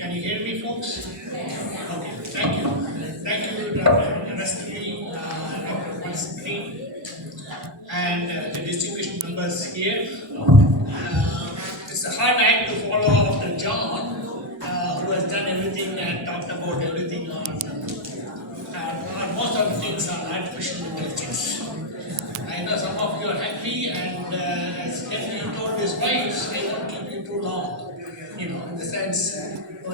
Can you hear me, folks? Okay, thank you. Thank you, Dr. Anastasi, Dr. Malsipri, and the distinguished members here. It's a hard act to follow after John, who has done everything and talked about everything on most of the things on artificial intelligence. I know some of you are happy, and as Henry told his wives, I won't keep you too long. In the sense, I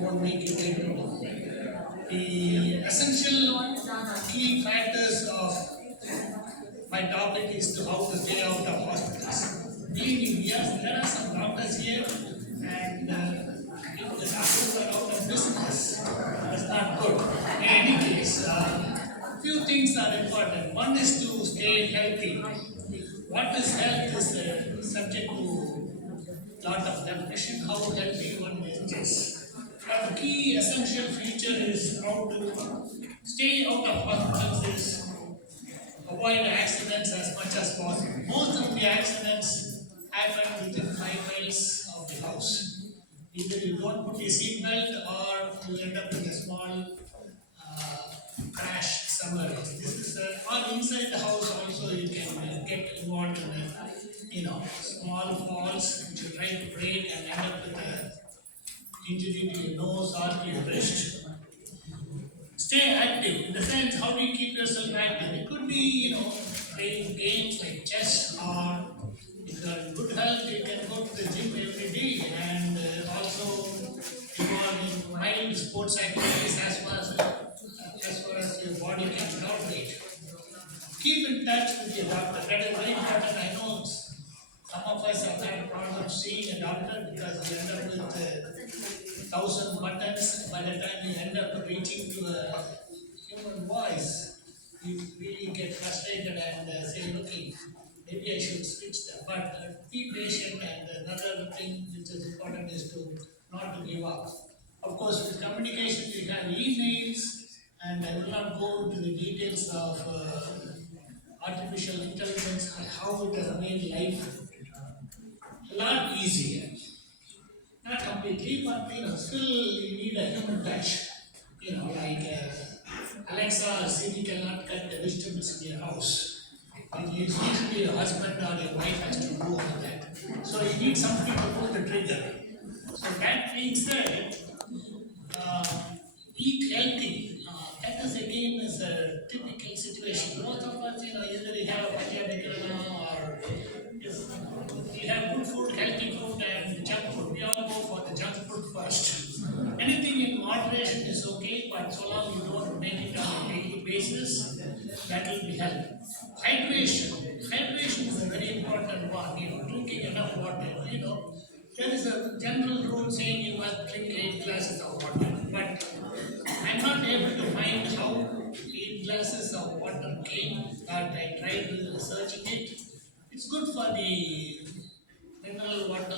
won't make you take too long. The essential key factors of my topic is to how to stay out of hospitals. Believe me, yes, there are some doctors here, and if the doctors are out of business, that's not good. In any case, few things are important. One is to stay healthy. What is health is subject to lot of definition, how healthy one is. But the key essential feature is how to stay out of hospitals is avoid accidents as much as possible. Most of the accidents happen within 5 miles of the house. Either you don't put a seat belt or you end up with a small crash somewhere else. This is or inside the house also you can get involved in small falls which you try to break and end up with an injury to your nose or to your wrist. Stay active in the sense how do you keep yourself active? It could be playing games like chess, or if you are in good health you can go to the gym every day and also involve in mild sports activities as far as your body can tolerate. Keep in touch with your doctor. That is very important. I know some of us have had a problem seeing a doctor because we end up with 1,000 buttons. By the time you end up reaching to a human voice, you really get frustrated and say, okay, maybe I should switch that. But be patient, and another thing which is important is to not to give up. Of course, with communication, we have emails, and I will not go into the details of artificial intelligence and how it has made life a lot easier. Not completely, but still you need a human touch. Like Alexa or Siri cannot cut the vegetables in your house. It is usually your husband or your wife has to do all that. So you need something to pull the trigger. So that being said, eat healthy. That is again is a typical situation. Most of us, either we have a Bhaja or we have good food, healthy food, and junk food. We all go for the junk food first. Anything in moderation is okay, but so long you don't make it on a daily basis, that will be helpful. Hydration is a very important one. Drinking enough water. There is a general rule saying you must drink 8 glasses of water, but I'm not able to find how 8 glasses of water came. But I tried researching it. It's good for the mineral water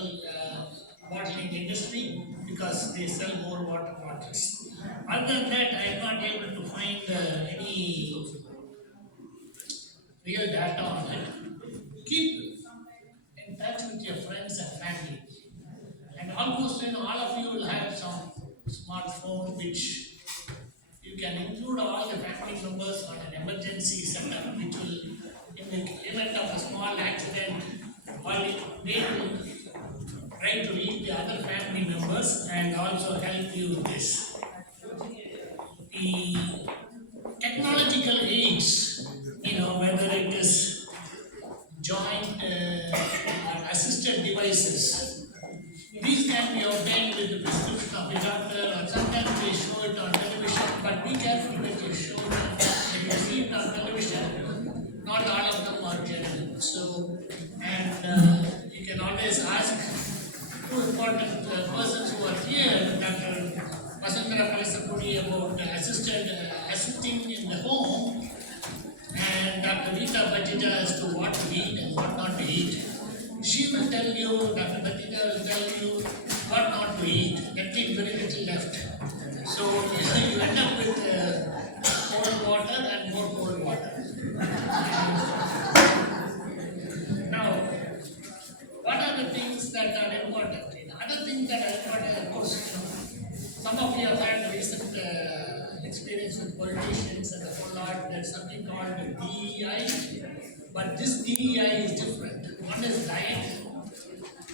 bottling industry because they sell more water bottles. Other than that, I am not able to find any real data on it. Keep in touch with your friends and family. And almost all of you will have some smartphone which you can include all the family members on an emergency setup which will, in the event of a small accident, they will try to reach the other family members and also help you with this. The technological aids, whether it is joint or assisted devices, these can be obtained with the prescription of the doctor, or sometimes they show it on television, but be careful when you show it, when you see it on television, not all of them are genuine. So, and you can always ask two important persons who are here, Dr. about assisting in the home, and Dr. Rita Bajija as to what to eat and what not to eat. She will tell you, Dr. Bajija will tell you what not to eat. That means very little left. So you end up with cold water and more cold water. Now, what are the things that are important? The other things that are important, of course, some of you have had recent experience with politicians and the whole lot. There's something called DEI, but this DEI is different. One is diet,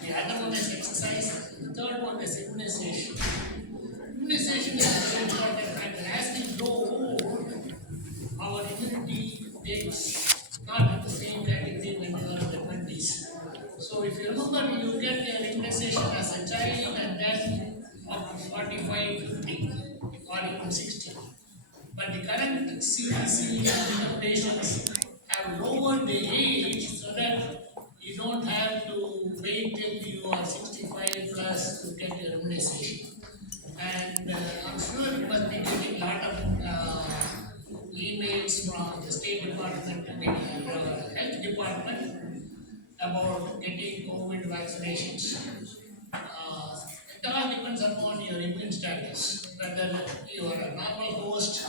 the other one is exercise, the third one is immunization. Immunization is very important, and as we grow old, our immunity takes not in the same category when you are in the 20s. So if you remember, you get your immunization as a child and then up to 45, 50 or even 60. But the current CDC recommendations have lowered the age so that you don't have to wait till you are 65 plus to get your immunization. And I'm sure you must be getting a lot of emails from the State Department and the Health Department about getting COVID vaccinations. It all depends upon your immune status, whether you are a normal host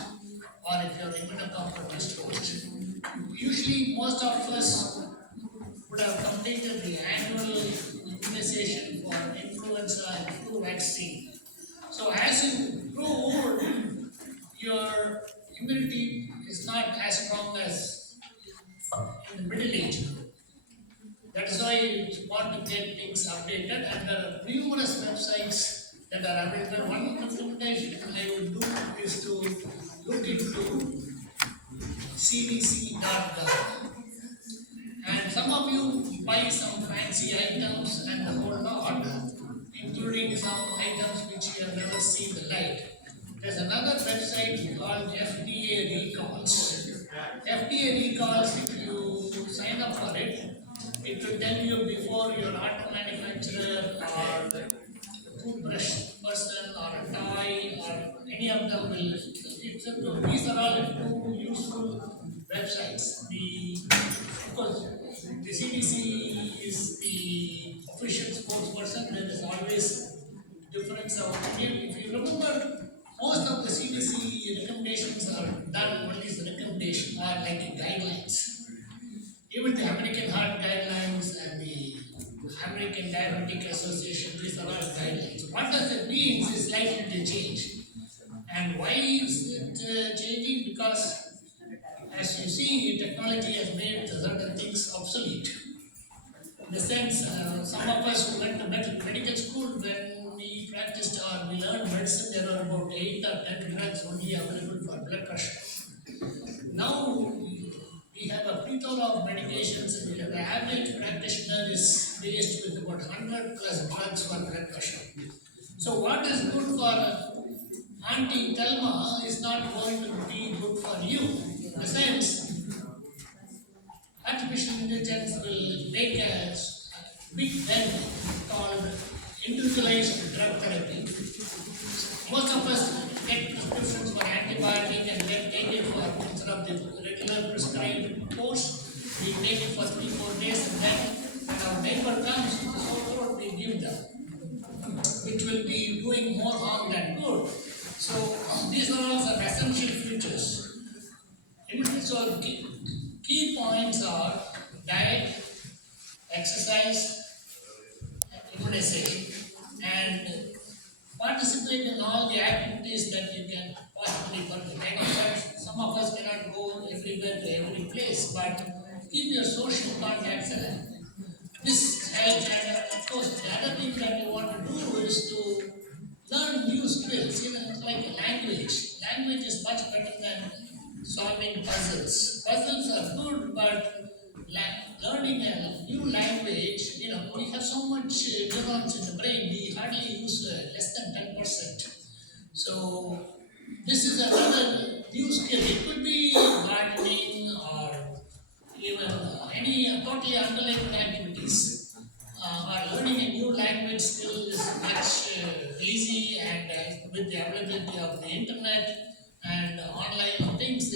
or if you are immunocompromised host. Usually, most of us would have completed the annual immunization for influenza and flu vaccine. So, as you grow old, your immunity is not as strong as in the middle age. That is why you want to get things updated, and there are numerous websites that are available. One recommendation I would do is to look into cdc.gov. And some of you buy some fancy items and the whole lot, including some items which you have never seen the light. There's another website called FDA Recalls. FDA Recalls, if you sign up for it, it will tell you before your auto manufacturer or toothbrush person or a toy or any of them will. These are all two useful websites. Of course, the CDC is the official spokesperson. There is always difference of opinion. If you remember, most of the CDC recommendations are done only as a recommendation or like guidelines. Even the American Heart Guidelines and the American Diabetic Association, these are all guidelines. What does it mean is likely to change. And why is it changing? Because as you see, technology has made certain things obsolete. In the sense, some of us who went to medical school, when we practiced or we learned medicine, there were about 8 or 10 drugs only available for blood pressure. Now, we have a plethora of medications, and the average practitioner is faced with about 100 plus drugs for blood pressure. So, what is good for Auntie Thelma is not going to be good for you. In the sense, artificial intelligence will make a big dent called individualized drug therapy. Most of us get prescriptions for antibiotic and then take it for instead of the regular prescribed course, we take it for 3-4 days, and then when our neighbor comes, so we give them, which will be doing more harm than good. So these are all some essential features. So the key points are diet, exercise, immunization, and participate in all the activities that you can possibly participate. Some of us cannot go everywhere to every place, but keep your social contacts alive. This helps, and of course, the other thing that you want to do is to learn new skills. It's like a language. Language is much better than solving puzzles. Puzzles are good, but learning a new language, we have so much neurons in the brain, we hardly use less than 10%. So, this is another new skill. It could be gardening or even any totally unrelated activities. Or learning a new language skill is much easy, and with the availability of the internet and online things,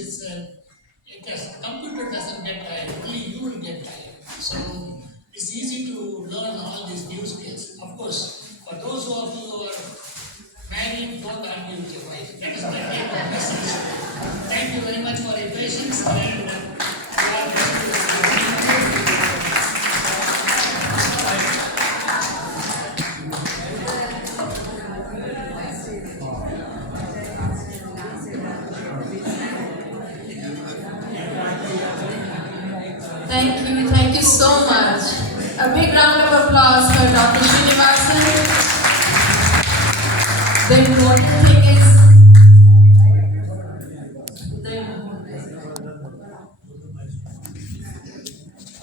computer doesn't get tired, only you will get tired. So it's easy to learn all these new skills. Of course, for those of you who are married, don't argue with your wife. That is my take message. Thank you very much for your patience, and God bless you. Thank you so much. A big round of applause for Dr. Srinivasan. The important thing is